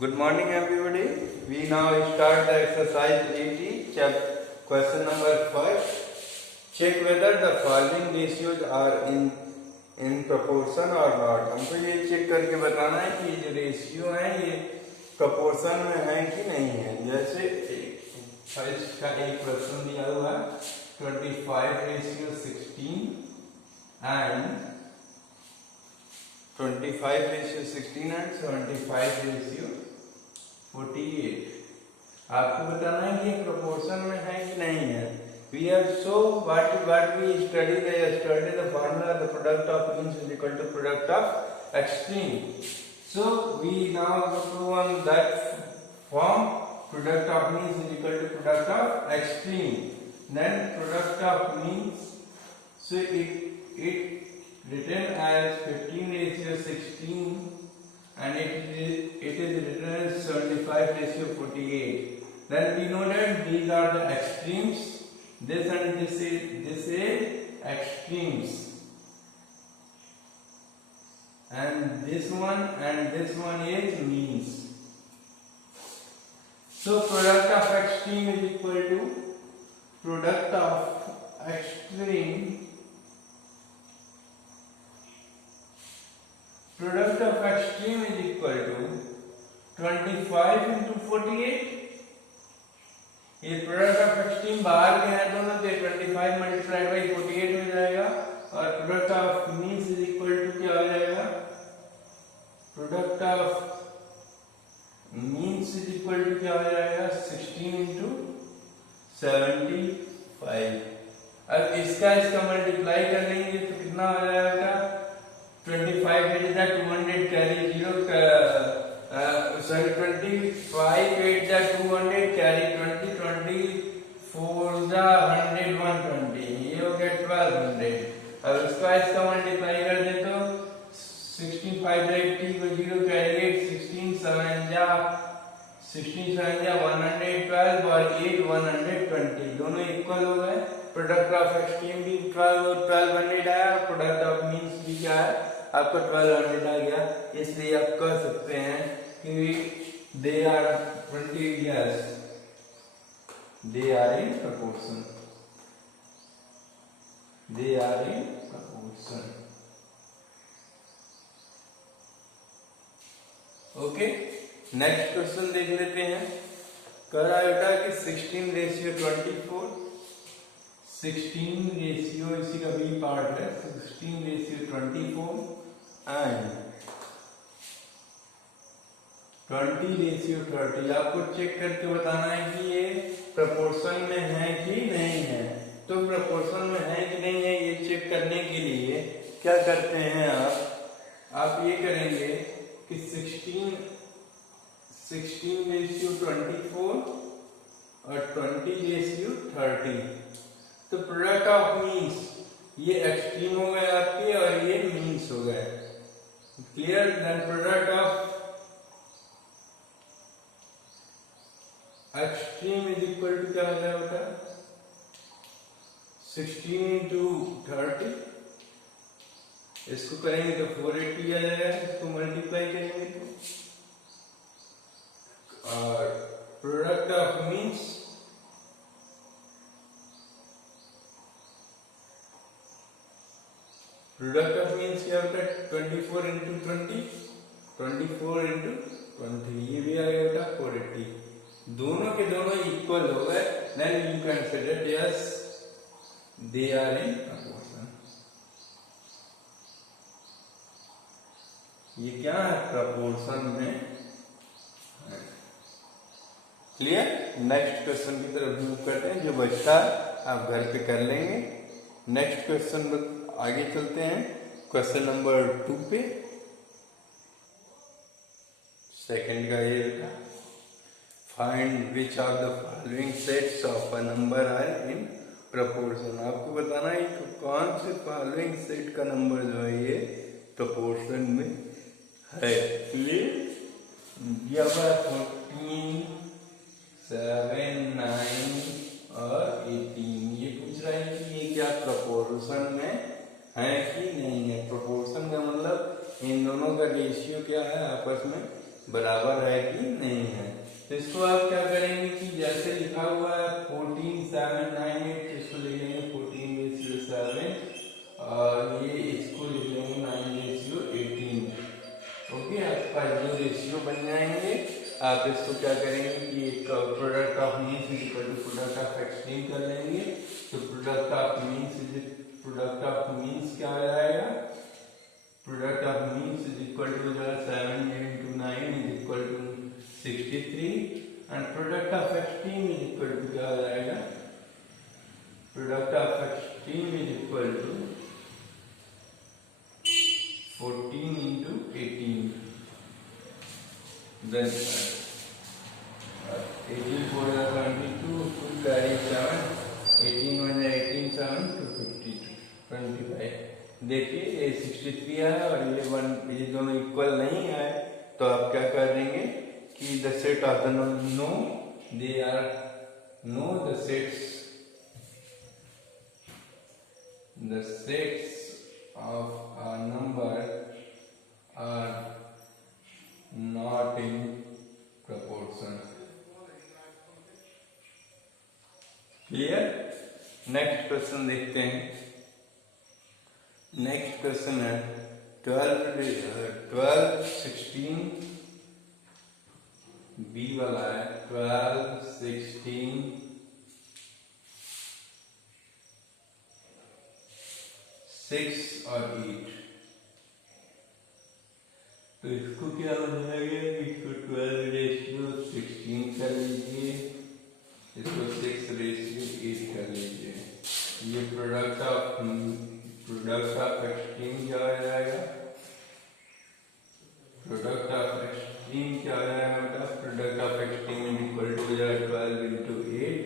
Good morning, everybody. We now start the exercise 80, question number 5. Check whether the following ratios are in proportion or not. हमको ये check करके बताना है कि ये जो रेशियो है ये proportion में है कि नहीं है। जैसे इसका एक प्रश्न दिया हुआ है 25:16 and 25:16 and 75:48। आपको बताना है कि ये प्रोपोर्शन में है कि नहीं है। We have so what we study the formula the product of means is equal to product of extreme. So we now go to on that form product of means is equal to product of extreme. Then product of means, so it written as 15:16 and it is written as 75:48. Then we know that these are the extremes. This and this is extremes, and this one is means. So product of extreme is equal to product of extreme. Product of extreme is equal to 25 into 48. ये product of extreme बाहर के हैं दोनों, तो 25 multiplied by 48 हो जाएगा। और product of means is equal to क्या हो जाएगा? Product of means is equal to क्या हो जाएगा? 16 इंटू 75। अब इसका मल्टीप्लाई कर लेंगे तो कितना हो जाएगा? 25 8 200 कैरी 0 sorry 25 8 200 कैरी 20 24 100 120, ये हो गया 1200। अब इसका मल्टीप्लाई कर दे तो 16 5 80 को 0 कैरी 8 16 7 जा 112 और 8 120 दोनों इक्वल हो गए। प्रोडक्ट ऑफ एक्सट्रीम भी 1200 आया, प्रोडक्ट ऑफ मीन्स भी क्या है आपका 1200 आ गया। इसलिए आप कह सकते हैं कि they are 20 years, they are in proportion, they are in proportion। Okay, next question देख लेते हैं। कह रहा है बेटा कि 16:24, 16 रेशियो इसी का भी पार्ट है, 16:24 एंड 20:30। आपको चेक करके बताना है कि ये प्रोपोर्शन में है कि नहीं है। तो प्रोपोर्शन में है कि नहीं है ये चेक करने के लिए क्या करते हैं आप ये करेंगे कि 16:24 और 20:30। तो प्रोडक्ट ऑफ मीन्स ये एक्सट्रीम हो गए आपके और ये मीन्स हो गए। Clear? Then product of extreme is equal to क्या हो जाएगा? 16 into 30, इसको करेंगे तो 480 आ जाएगा, इसको मल्टीप्लाई करेंगे तो। और प्रोडक्ट ऑफ मीन्स क्या होता है? 24 into 20, 24 into 20, ये भी आ गया बेटा 480। दोनों के दोनों इक्वल हो गए। Then you consider yes they are in proportion. ये क्या है? प्रोपोर्शन में। क्लियर? नेक्स्ट क्वेश्चन की तरफ मूव करते हैं। जो बचता है आप घर पे कर लेंगे। नेक्स्ट क्वेश्चन आगे चलते हैं, क्वेश्चन नंबर 2 पे। सेकंड का ये था, find which of the following sets of a number are in proportion. आपको बताना है कि कौन से फॉलोइंग सेट का नंबर जो है ये प्रोपोर्शन में है। क्लियर? 14 7 9 और 18 ये पूछ रहा है कि ये क्या प्रोपोर्शन में है कि नहीं है। प्रोपोर्शन का मतलब इन दोनों का रेशियो क्या है, आपस में बराबर है कि नहीं है। तो इसको आप क्या करेंगे कि जैसे लिखा हुआ है 14 7 9 8, इसको लिख लेंगे 14/7 और ये इसको लिख लेंगे 9/18। ओके, आपके पास जो रेशियो बन जाएंगे आप इसको क्या करेंगे कि एक product of means is equal to product of extreme कर लेंगे। तो प्रोडक्ट ऑफ मीन्स क्या हो जाएगा, product of means is equal to 7 into 9 is equal to 63 and product of extreme is equal to क्या हो जाएगा, product of extreme is equal to 14 into 18 then 18 4 22 2 carry 7 18 1 18 7 250 25। देखिए ये 63 है और ये 1, ये दोनों इक्वल नहीं है तो आप क्या कर देंगे कि the set of the no they are no the sets of a number are not in proportion. Clear. Next question देखते हैं। नेक्स्ट क्वेश्चन है 12 16 बी वाला है 12 16 6 और 8। तो इसको क्या हो जाएगा, इसको 12/16 कर लीजिए, इसको 6/8 कर लीजिए। ये प्रोडक्ट ऑफ एक्सट्रीम क्या हो जाएगा, प्रोडक्ट ऑफ एक्सट्रीम क्या हो जाएगा, product of extreme is equal to हो जाएगा 12 into 8।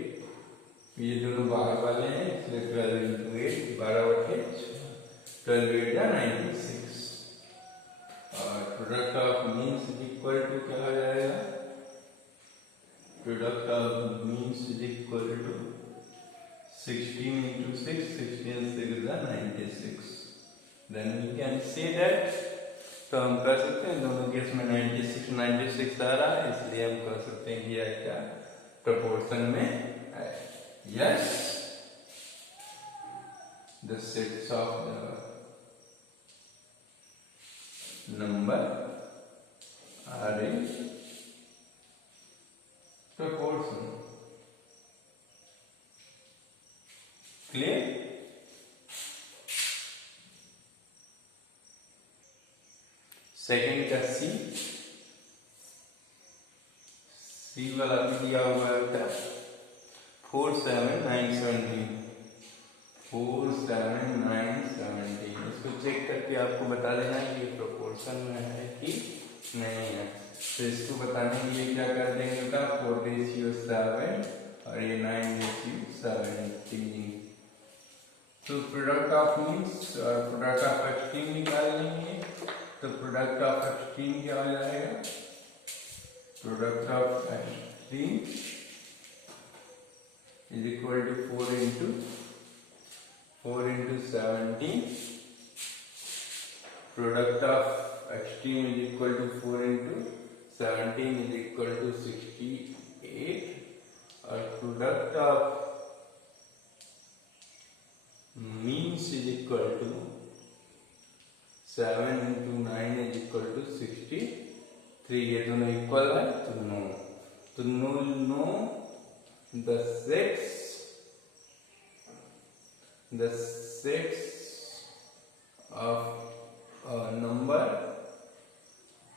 ये दोनों बाहर वाले हैं इसलिए 12 into 8 12/8 12 8 96 और product of means is equal to क्या हो जाएगा, product of means is equal to 16 into 6 16 6 is 96। Then we can say that, तो हम कर सकते हैं दोनों केस में 96 आ रहा है इसलिए हम कर सकते हैं कि यह क्या प्रोपोर्शन में है। Yes, the sets of the number are in proportion। Clear? Second का सी वाला भी दिया हुआ है बेटा 4 7 9 17 4 7 9 17। इसको चेक करके आपको बता देना कि ये प्रोपोर्शन में है कि नहीं है। तो इसको बताने के लिए क्या कर देंगे बेटा 4/7 और ये 9/17। तो प्रोडक्ट ऑफ मीन्स और प्रोडक्ट ऑफ एक्सट्रीम निकाल लेंगे। तो प्रोडक्ट ऑफ एक्सट्रीम क्या हो जाएगा, product of extreme is equal to 4 into 17। Product of extreme is equal to 4 into 17 is equal to 68 और product of means is equal to 7 into 9 is equal to 63। ये दोनों equal है तो no, तो no the sets of a number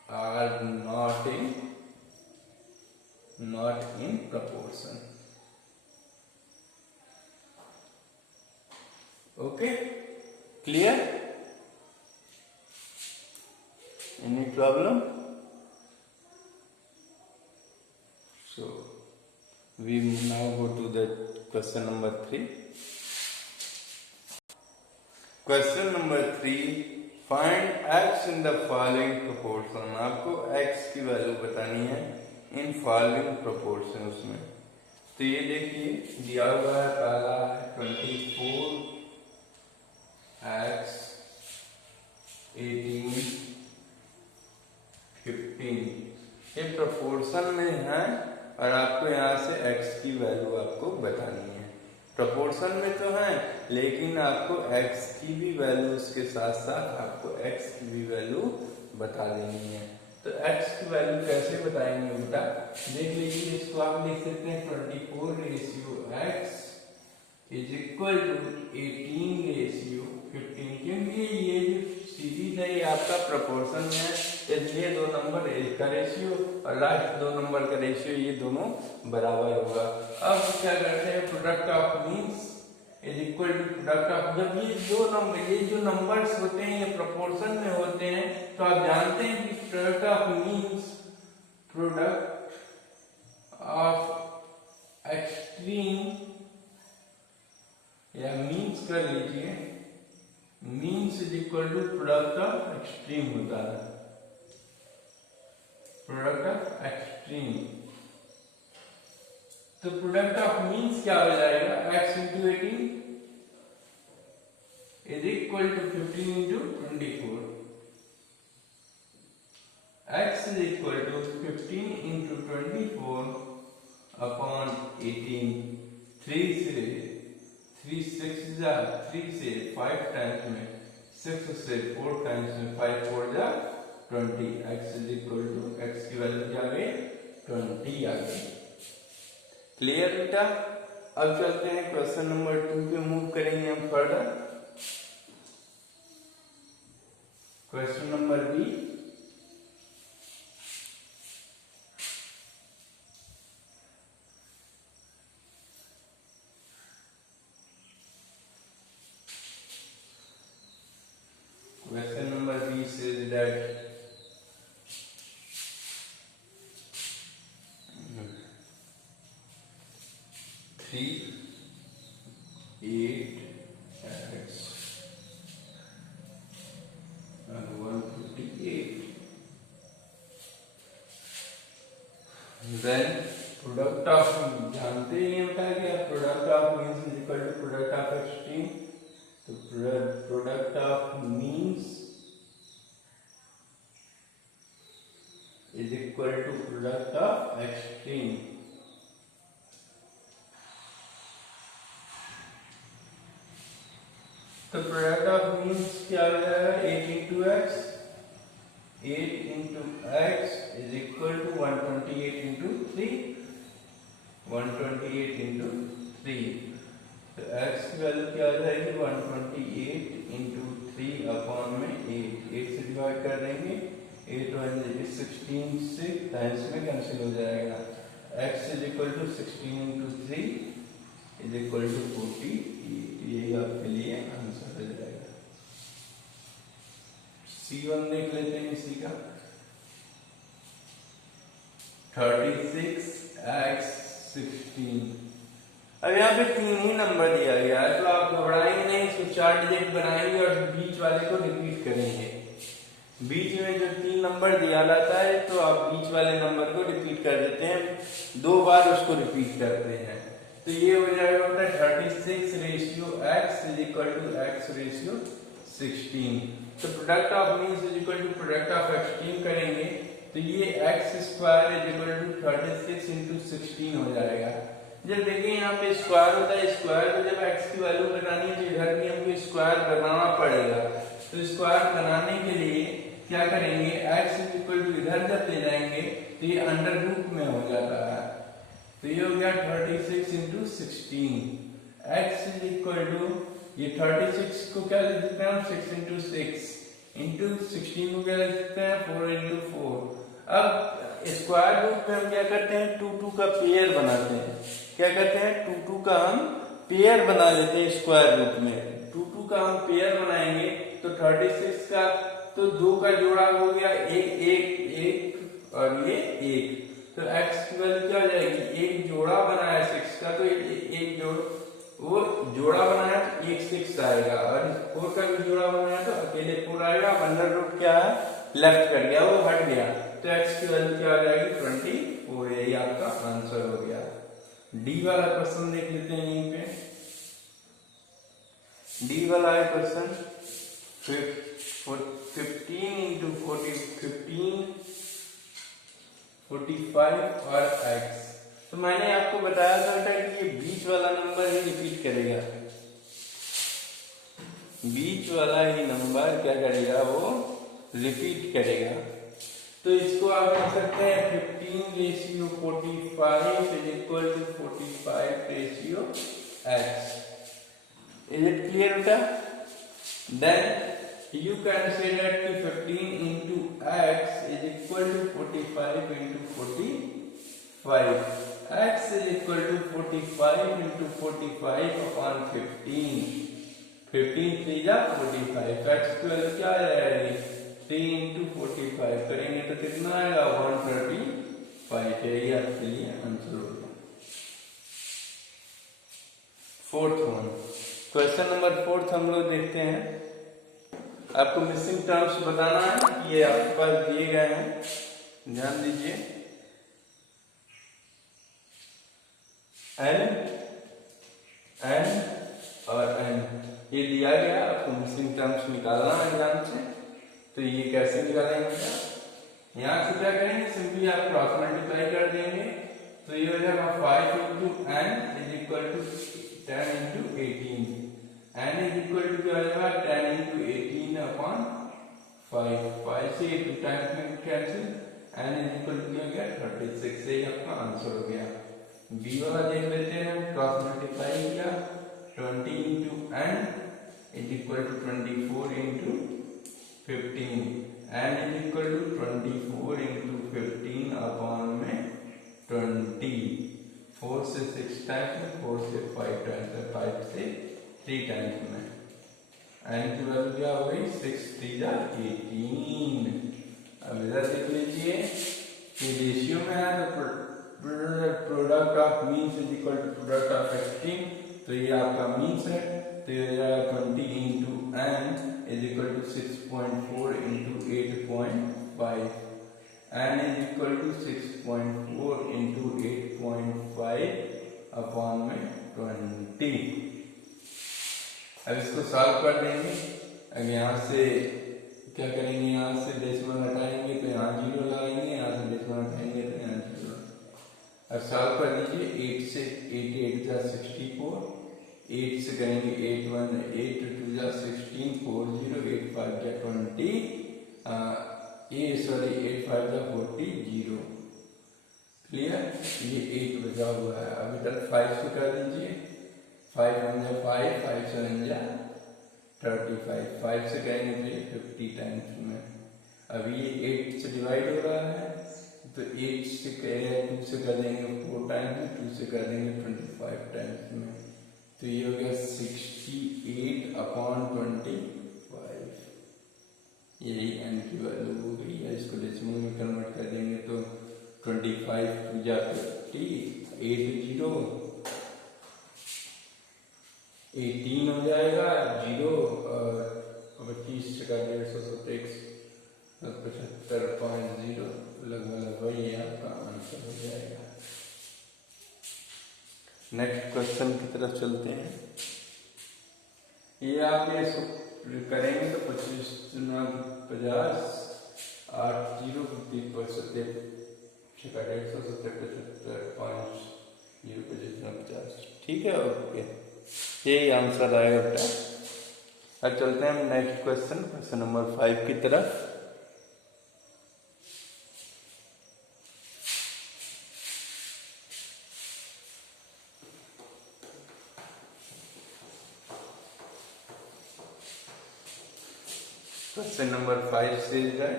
are not in proportion। Okay, clear? Any problem? So we now go to the question number 3। Question number 3, find x in the following proportion. आपको x की value बतानी है in following proportions में। तो ये देखिए दिया हुआ है, पहला है 24 x 18 15 ये प्रोपोर्शन में है और आपको यहाँ से x की वैल्यू आपको बतानी है। प्रोपोर्शन में तो है लेकिन आपको x की भी वैल्यू उसके साथ साथ आपको x की भी वैल्यू बता देनी है। तो x की वैल्यू कैसे बताएंगे बेटा, देख लीजिए, इसको आप लिख सकते हैं 24 ratio x is equal to 18 ratio 15, क्योंकि ये जो सीरीज है ये आपका प्रोपोर्शन में है, इसलिए दो नंबर का रेशियो और लास्ट दो नंबर का रेशियो ये दोनों बराबर होगा। अब क्या करते हैं, product of means is equal to product of, जब ये जो नंबर्स होते हैं ये प्रोपोर्शन में होते हैं तो आप जानते हैं कि product of means product of extreme या मीन्स कर लीजिए, means is equal to product of extreme होता है, प्रोडक्ट ऑफ एक्सट्रीम। तो प्रोडक्ट ऑफ मीन्स क्या हो जाएगा, x into 18 is equal to 15 into 24, x is equal to 15 into 24 upon 18, 3 से 5 टाइम्स में, 6 से 4 टाइम्स में, 5 4 जा 20, x is equal to, x की वैल्यू क्या आ गई 20 आ गई। क्लियर बेटा। अब चलते हैं क्वेश्चन नंबर 2 पे मूव करेंगे हम further. Question number B, question number B says that 3, 8 x and 158, then product of, जानते ही होता है क्या, product of means is equal to product of extreme. तो product of means is equal to product of extreme. तो product of means क्या हो जाएगा, 8 into x, 8 into x is equal to 128 into 3, 128 into 3। तो x की value क्या आ जाएगी, 128 into 3 upon में 8 से डिवाइड कर देंगे, 8 1 16 से टाइम्स में कैंसिल हो जाएगा। x is equal to 16 into 3 is equal to 40, यही आपके लिए आंसर हो जाएगा। C1 देख लेते हैं इसी का, 36 x 16। अब यहाँ पे 3 ही नंबर दिया गया है तो आप घबराएंगे नहीं, इसको 4 डिजिट बनाएंगे और बीच वाले को रिपीट करेंगे। बीच में जो 3 नंबर दिया जाता है तो आप बीच वाले नंबर को रिपीट कर देते हैं, 2 बार उसको रिपीट करते हैं। तो ये हो जाएगा 36 ratio x is equal to x ratio 16। तो product of means is equal to product of extreme करेंगे तो ये x square is equal to 36 into 16 हो जाएगा। जब देखिए यहाँ पे स्क्वायर होता है, स्क्वायर को जब x की वैल्यू बनानी है तो इधर भी हमको स्क्वायर बनाना पड़ेगा। तो स्क्वायर बनाने के लिए क्या करेंगे, x इज इक्वल टू इधर जब ले जाएंगे तो ये अंडर रूट में हो जाता है। तो ये हो गया 36 into 16। x is equal to, ये 36 को क्या लिख सकते हैं हम, 6 इंटू 6 इंटू 16 को क्या लिख सकते हैं, 4 इंटू 4। अब स्क्वायर रूट में हम क्या करते हैं, 2 2 का पेयर बनाते हैं। क्या करते हैं, 2 2 का हम पेयर बना लेते हैं स्क्वायर रूट में। 2 2 का हम पेयर बनाएंगे तो 36 का तो 2 का जोड़ा हो गया 1 1 1 और ये 1। तो x की वैल्यू क्या हो जाएगी, एक जोड़ा बनाया 6 का तो एक जोड़, वो जोड़ा बनाया तो 1 6 आएगा और 4 का भी जोड़ा बनाया तो अकेले 4 आएगा। अंडर रूट क्या है, लेफ्ट कर गया, वो हट गया। तो x की वैल्यू क्या आ जाएगी 24, यही आपका आंसर हो गया। डी वाला क्वेश्चन देख लेते हैं यहीं पे। डी वाला है क्वेश्चन 15 इंटू 40, 15 45 और x। तो मैंने आपको बताया था बेटा कि ये बीच वाला नंबर ही रिपीट करेगा, बीच वाला ही नंबर क्या करेगा, वो रिपीट करेगा। तो इसको आप लिख सकते हैं 15:45 is equal to 45:x। Is it clear बेटा? Then you can say that कि 15 into x is equal to 45 into 45. x is equal to 45 into 45 upon 15. 15 3 जा 45, x की वैल्यू क्या आ जाएगी 3 into 45 करेंगे तो कितना आएगा 135 है। ये आपके लिए आंसर हो गया। फोर्थ वन, क्वेश्चन नंबर 4 हम लोग देखते हैं। आपको मिसिंग टर्म्स बताना है कि ये आपके पास दिए गए हैं, ध्यान दीजिए। n और n ये दिया गया, आपको मिसिंग टर्म्स निकालना है ध्यान से। तो ये कैसे निकालेंगे, यहाँ से क्या करेंगे, सिंपली आप क्रॉस मल्टीप्लाई कर देंगे। तो ये हो जाएगा 5 into n is equal to 10 into 18। n is equal to क्या हो जाएगा 10 into 18 upon 5। 5 से 2 टाइम्स में cancel, n is equal to क्या हो गया 36। से आपका आंसर हो गया। b वाला देख लेते हैं, क्रॉस मल्टीप्लाई किया 20 into n is equal to 24 into 15। n is equal to 24 into 15 upon में 20। 4 से 6 टाइम्स में, 4 से 5 टाइम्स में, 5 से 3 टाइम्स में। n की वैल्यू क्या हो गई 6 3 जा 18। अब इधर देख लीजिए कि रेशियो में है तो product of means is equal to product of extreme. तो ये आपका मीन्स है, तो ये हो जाएगा 20 into n is equal to 6.4 into 8.5। n is equal to 6.4 into 8.5 upon में 20। अब इसको सॉल्व कर देंगे। अब यहाँ से क्या करेंगे, यहाँ से डेसिमल हटाएंगे तो यहाँ 0 लगाएंगे, यहाँ से डेसिमल हटाएंगे तो यहाँ 0। अब सॉल्व कर दीजिए। 8 से 8 8 जा 64, 8 से करेंगे 8 1 8 2 जा 16, 4 0 8 5 जा 20, 8 5 जा 40 0। क्लियर? ये 8 बचा हुआ है। अब इधर 5 से कर दीजिए, 5 1 जा 5, 5 7 जा 35, 5 से करेंगे तो ये 50 टाइम्स में। अब ये 8 से डिवाइड हो रहा है तो 8 से करेंगे 2 से कर देंगे 4 टाइम्स में, 2 से कर देंगे 25 टाइम्स में। तो ये हो गया 68 upon 25। यही n की वैल्यू हो गई है। इसको डेसिमल में कन्वर्ट कर देंगे तो 25 2 जा 50, 8 0 18 हो जाएगा 0 और 25 का 150 75.0 लगभग वही आपका आंसर हो जाएगा। नेक्स्ट क्वेश्चन की तरफ चलते हैं। ये आप इसको करेंगे तो 25 50 8 0 50 ठीक है, ओके, यही आंसर आएगा बेटा। अब चलते हैं हम नेक्स्ट क्वेश्चन, क्वेश्चन नंबर 5 की तरफ। Question number 5 says that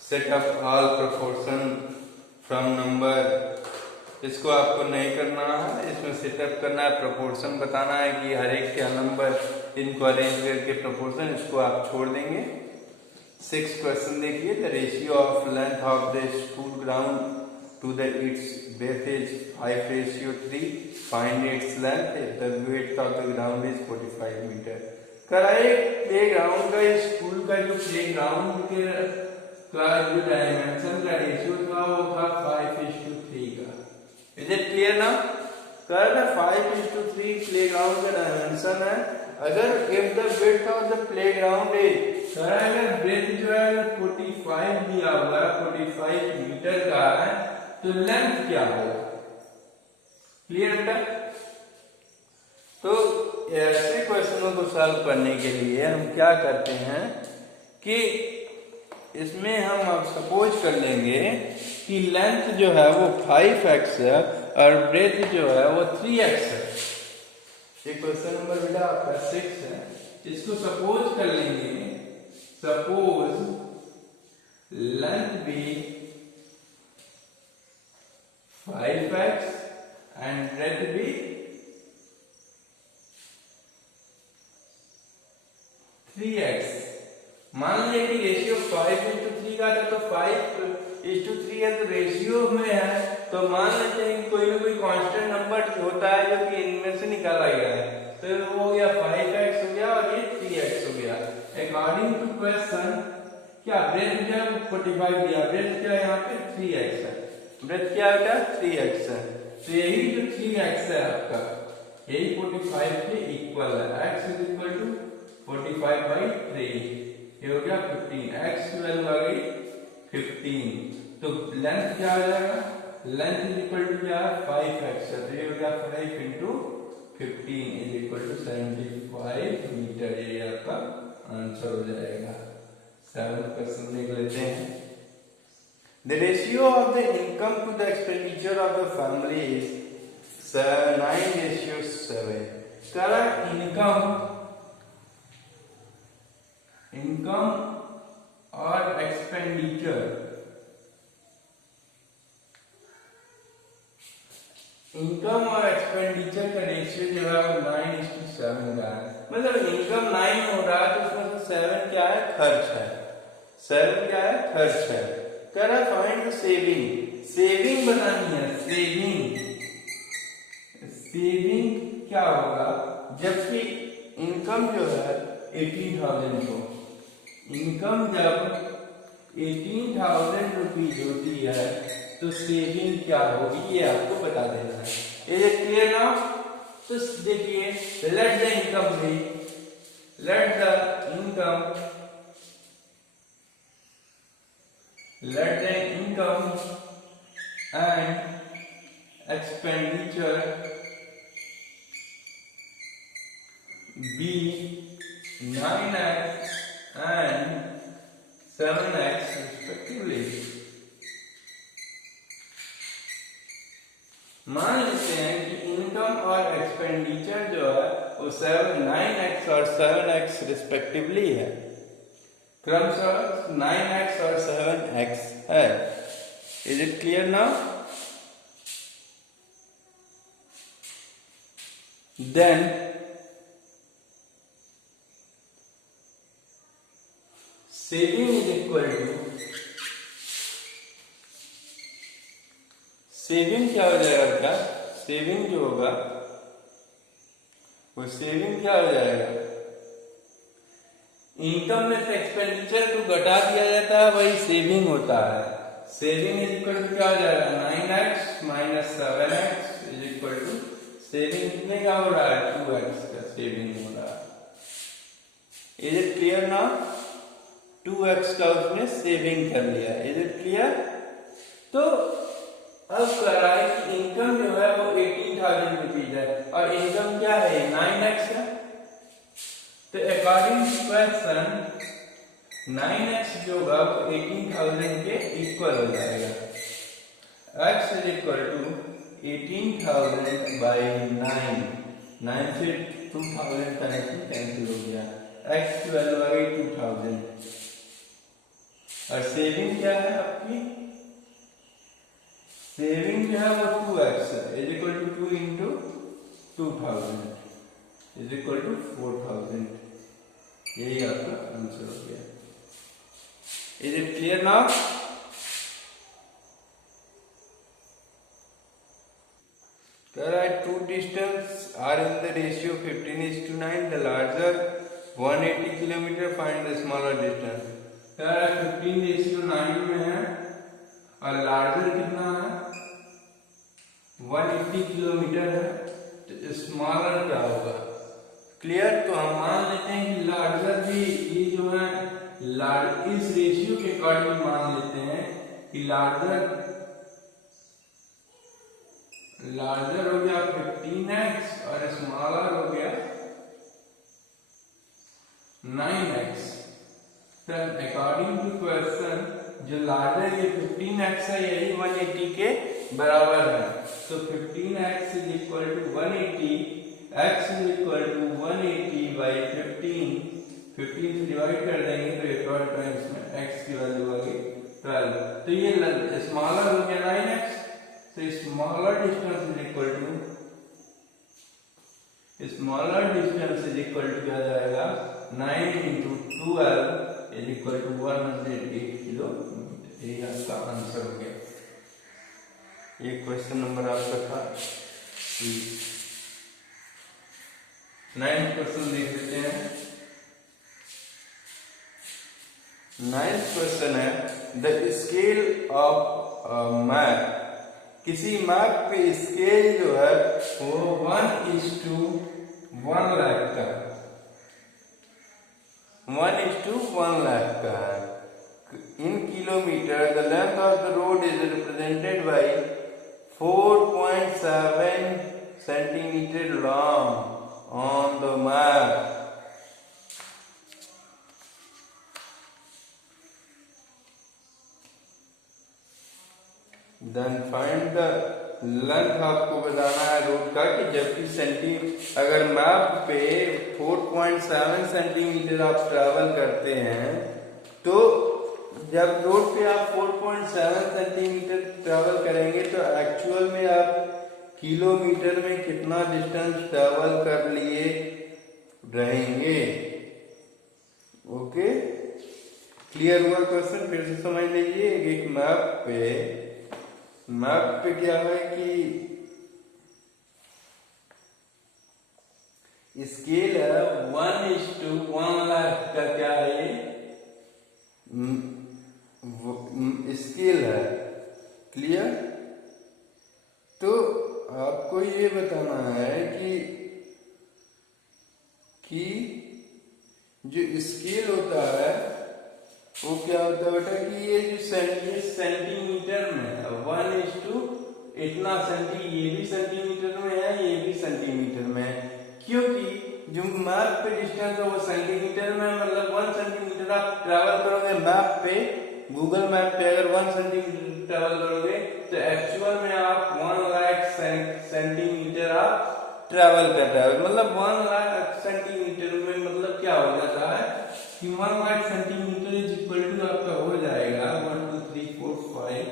set up all proportion from number। इसको आपको नहीं करना है, इसमें सेटअप करना है, प्रोपोर्शन बताना है कि हर एक क्या नंबर, इनको अरेंज करके प्रोपोर्शन, इसको आप छोड़ देंगे। 6 क्वेश्चन देखिए। The ratio of length of the school ground to the its breadth is 5:3। Find its length. The width of the ground is 45 metre. कराए प्ले ग्राउंड का, स्कूल का जो प्ले ग्राउंड के जो डायमेंशन का रेशियो था वो था 5:3 का। इज इट क्लियर ना? कर 5:3 प्ले ग्राउंड का डायमेंशन है। अगर if the width of the play ground is sir अगर ब्रेथ जो है 45 दिया हुआ है, 45 मीटर का है, तो लेंथ क्या होगा? क्लियर बेटा? तो ऐसे क्वेश्चनों को सॉल्व करने के लिए हम क्या करते हैं कि इसमें हम अब सपोज कर लेंगे कि लेंथ जो है वो 5x है और ब्रेथ जो है वो 3x है। ये क्वेश्चन नंबर बेटा आपका 6 है। इसको सपोज कर लेंगे, suppose length be 5x and breadth be 3x। मान लिया कि रेशियो 5:3 का था, तो 5:3 है, तो रेशियो में है, तो मान लेते हैं कि कोई ना कोई कांस्टेंट नंबर होता है जो कि इनमें से निकाला गया है, तो वो हो गया 5x हो गया और ये 3x हो गया। अकॉर्डिंग टू क्वेश्चन क्या ब्रेथ क्या 45 दिया, ब्रेथ क्या यहाँ पे 3x है, ब्रेथ क्या बेटा 3x है, तो यही जो 3x है आपका, यही 45 के इक्वल है। x इज इक्वल टू 45/3, ये हो गया 15, x की वैल्यू आ गई 15। तो लेंथ क्या हो जाएगा, लेंथ इज इक्वल टू क्या है 5x है, तो ये हो गया 5 × 15 इज इक्वल टू 75 मीटर। ये आपका आंसर हो जाएगा। 7 क्वेश्चन देख लेते हैं। The ratio of the income to the expenditure of the family is 9:7। करा इनकम और एक्सपेंडिचर, इनकम और एक्सपेंडिचर का रेशियो जो है वो 9:7 का है। मतलब इनकम 9 हो रहा है, तो उसमें से 7 क्या है, खर्च है। 7 क्या है, खर्च है। कह रहा फाइंड सेविंग, सेविंग बनानी है। सेविंग क्या होगा, जबकि इनकम जो है 18,000 को, इनकम जब 18,000 रुपीज होती है, तो सेविंग क्या होगी ये आपको बता देना है। ये क्लियर ना? तो देखिए, let the income be, let the income and expenditure be 9x and 7x respectively। मान लेते हैं कि इनकम और एक्सपेंडिचर जो है वो 9x और 7x रिस्पेक्टिवली है, क्रमशः 9x और 7x है। Is it clear now? Then saving is equal to, saving क्या हो जाएगा बेटा, सेविंग जो होगा वो सेविंग क्या हो जाएगा, इनकम में से एक्सपेंडिचर को घटा दिया जाता है, वही सेविंग होता है। सेविंग इज इक्वल टू क्या हो जाएगा, 9x minus 7x is equal to, saving कितने का हो रहा है, 2x का सेविंग हो रहा है। Is it clear now? 2x का उसने सेविंग कर लिया। Is it clear? तो अब कह रहा है कि इनकम जो है वो 18,000 रुपीज है और इनकम क्या है, 9x है। तो अकॉर्डिंग टू क्वेश्चन 9x जो होगा वो 18,000 के इक्वल हो जाएगा। x is equal to 18,000 by 9 से 2,000 कैंसिल हो गया, x की वैल्यू आ गई 2,000 और सेविंग क्या है आपकी, सेविंग जो है वो 2x है, is equal to 2 into 2,000 is equal to 4,000। यही आपका आंसर हो गया। Is it clear now? कह रहा है two distance are in the ratio 15:9, the larger 180 kilometre, find the smaller distance. कह रहा है 15:9 में है और लार्जर कितना है, 180 किलोमीटर है, तो स्मॉलर क्या होगा। क्लियर? तो हम मान लेते हैं कि लार्जर भी ये जो है इस रेशियो के अकॉर्डिंग मान लेते हैं कि लार्जर हो गया 15x और स्मॉलर हो गया 9x। तब अकॉर्डिंग टू क्वेश्चन जो लार्जर ये 15x है यही 180 के बराबर है, तो 15x is equal to 180, x is equal to 180 by 15 से डिवाइड कर देंगे तो एक और टाइम्स में x की वैल्यू आ गई 12। तो ये स्मॉलर हो गया 9x, तो smaller distance is equal to क्या जाएगा 9 into 12 is equal to 108 kilometre. यही आपका आंसर हो गया। ये क्वेश्चन नंबर आपका था। 9th क्वेश्चन देख लेते हैं। 9th क्वेश्चन है द स्केल ऑफ मैप। किसी मैप पे स्केल जो है वो 1:1 लाख का 1:1 लाख का है। In kilometre the length of the road is represented by 4.7 centimetre long on the map. Then find the length. आपको बताना है रोड का कि जबकि अगर मैप पे 4.7 सेंटीमीटर आप ट्रैवल करते हैं तो जब रोड पे आप 4.7 सेंटीमीटर ट्रैवल करेंगे तो एक्चुअल में आप किलोमीटर में कितना डिस्टेंस ट्रैवल कर लिए रहेंगे। ओके, क्लियर हुआ क्वेश्चन? फिर से समझ लीजिए। एक मैप पे क्या है कि स्केल है 1:1 लाख का, क्या है स्केल है। क्लियर? तो आपको ये बताना है कि जो स्केल होता है वो क्या होता है बेटा कि ये जो सेंटीमीटर में है 1:, इतना ये भी सेंटीमीटर में है, ये भी सेंटीमीटर में है, क्योंकि जो मैप पे डिस्टेंस है वो सेंटीमीटर में, मतलब 1 सेंटीमीटर आप ट्रैवल करोगे मैप पे, गूगल मैप पे अगर 1 सेंटीमीटर ट्रैवल करोगे तो एक्चुअल में आप 1 लाख सेंटीमीटर आप ट्रैवल कर रहे हो। मतलब 1 लाख सेंटीमीटर में मतलब क्या हो जाता है कि 1 lakh centimetre is equal to आपका हो जाएगा 1 2 3 4 5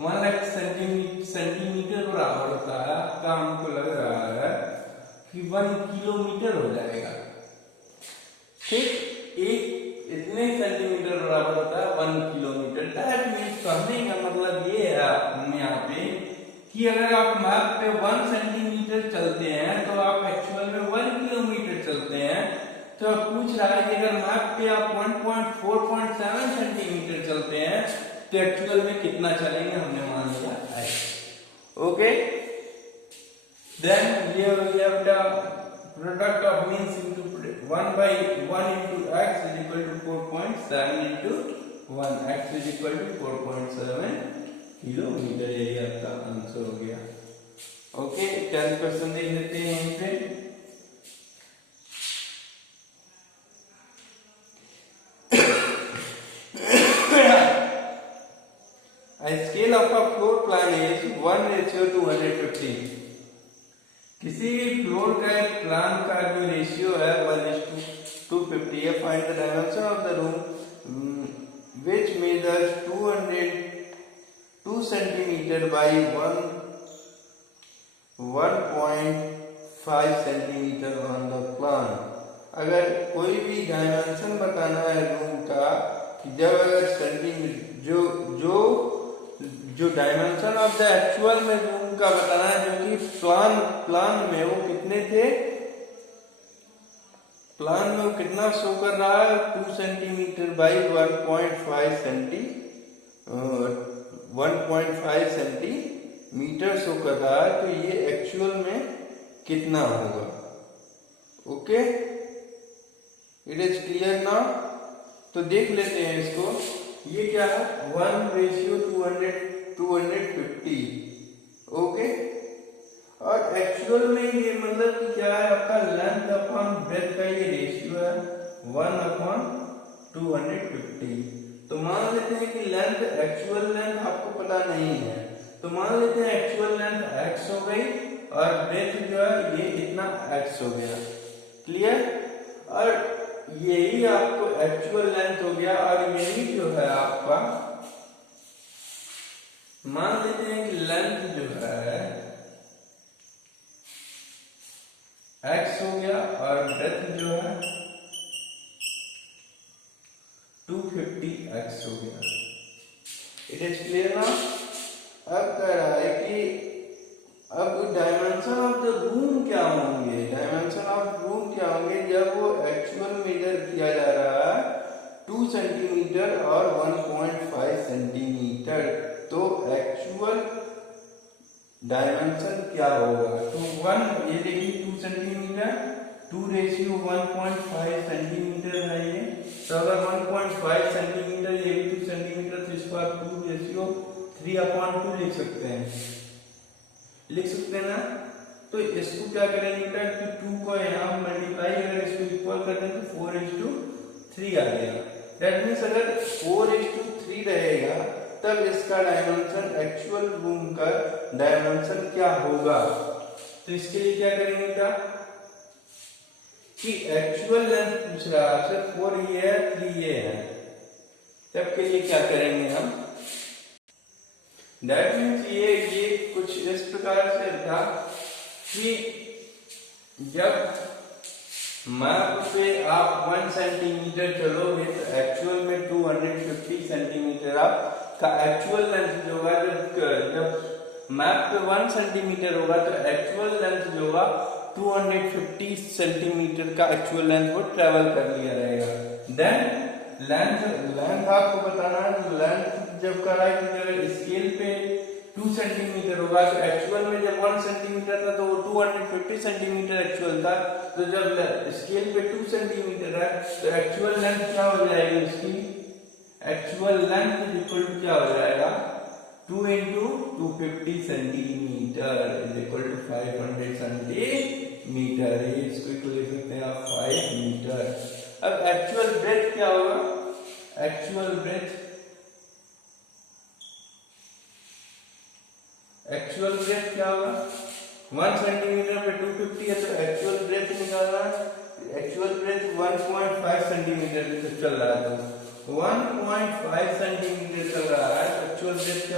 1 लाख सेंटीमीटर बराबर होता है आपका, हमको लग रहा है कि 1 किलोमीटर हो जाएगा। ठीक, एक इतने सेंटीमीटर बराबर होता है 1 किलोमीटर। दैट मींस कहने का मतलब ये है यहाँ पे कि अगर आप मैप पे 1 सेंटीमीटर चलते हैं तो आप एक्चुअल में 1 किलोमीटर चलते हैं। तो अब पूछ रहा है कि अगर मैप पे आप 4.7 सेंटीमीटर चलते हैं तो एक्चुअल में कितना चलेंगे, हमने मान लिया x। ओके, देन ये हो गया बेटा product of means into 1/1 into x is equal to 4.7 into 1, x is equal to 4.7 kilometre. यही आपका आंसर हो गया। ओके, 10th क्वेश्चन देख लेते हैं यहीं पे। A scale of a floor plan is 1:250। किसी भी फ्लोर का एक प्लान का जो रेशियो है 1:250 है। Find the dimension of the room which measures 2 centimetre by 1.5 centimetre on the plan. अगर कोई भी डायमेंशन बताना है रूम का, जब अगर सेंटीमीटर जो डायमेंशन ऑफ द एक्चुअल में रूम का बताना है, जो कि प्लान में वो कितने थे, प्लान में वो कितना शो कर रहा है 2 सेंटीमीटर बाई 1.5 सेंटीमीटर शो कर रहा है, तो ये एक्चुअल में कितना होगा। Okay, it is clear now. तो देख लेते हैं इसको। ये क्या है 1:250। ओके, और एक्चुअल में ये मतलब कि क्या है आपका लेंथ अपॉन ब्रेथ का ये रेशियो है 1/250। तो मान लेते हैं कि लेंथ एक्चुअल लेंथ आपको पता नहीं है, तो मान लेते हैं एक्चुअल लेंथ x हो गई और ब्रेथ जो है ये इतना x हो गया। क्लियर? और यही आपको एक्चुअल लेंथ हो गया और यही जो है आपका, मान लेते हैं कि लेंथ जो है x हो गया और ब्रेथ जो है 250x हो गया। इट इज क्लियर ना? अब कह रहा है कि अब डायमेंशन ऑफ द रूम क्या होंगे, डायमेंशन ऑफ रूम क्या होंगे जब वो एक्चुअल मेजर किया जा रहा है 2 सेंटीमीटर और 1.5 सेंटीमीटर, तो एक्चुअल डायमेंशन क्या होगा? तो 1 ये देखिए 2 सेंटीमीटर 2:1.5 सेंटीमीटर है ये। तो अगर 1.5 सेंटीमीटर ये भी 2 सेंटीमीटर, तो इसको आप 2:3/2 लिख सकते हैं, लिख सकते हैं ना? तो इसको क्या करेंगे बेटा कि 2 को यहाँ मल्टीप्लाई अगर इसको इक्वल कर दें तो 4:3 आ गया। दैट मीन्स अगर 4:3 रहेगा तब इसका डायमेंशन, एक्चुअल रूम का डायमेंशन क्या होगा? तो इसके लिए क्या करेंगे बेटा कि एक्चुअल लेंथ पूछ रहा है, 4 ये है 3 ये है, तब के लिए क्या करेंगे हम? दैट मीन्स ये कुछ इस प्रकार से था कि जब मैप पे आप 1 सेंटीमीटर चलोगे तो एक्चुअल में 250 सेंटीमीटर आपका एक्चुअल लेंथ जो होगा, जब मैप पे 1 सेंटीमीटर होगा तो एक्चुअल लेंथ जो होगा 250 सेंटीमीटर का एक्चुअल लेंथ वो ट्रेवल कर लिया रहेगा। देन लेंथ आपको बताना है, लेंथ जब कराए तो स्केल पे 2 सेंटीमीटर होगा तो एक्चुअल में जब 1 सेंटीमीटर था तो वो 250 सेंटीमीटर एक्चुअल था। तो जब स्केल पे 2 सेंटीमीटर है तो एक्चुअल लेंथ क्या हो जाएगी उसकी? एक्चुअल लेंथ इक्वल टू क्या हो जाएगा 2 × 250 centimetre is equal to 500 centimetre. इसको लिख सकते हैं आप 5 मीटर। अब एक्चुअल ब्रेथ क्या होगा? एक्चुअल ब्रेथ क्या होगा? 1 सेंटीमीटर पे 250 है तो एक्चुअल ब्रेथ निकालना है। एक्चुअल ब्रेथ 1.5 सेंटीमीटर से चल रहा है, तो 1.5 सेंटीमीटर चल रहा है, एक्चुअल ब्रेथ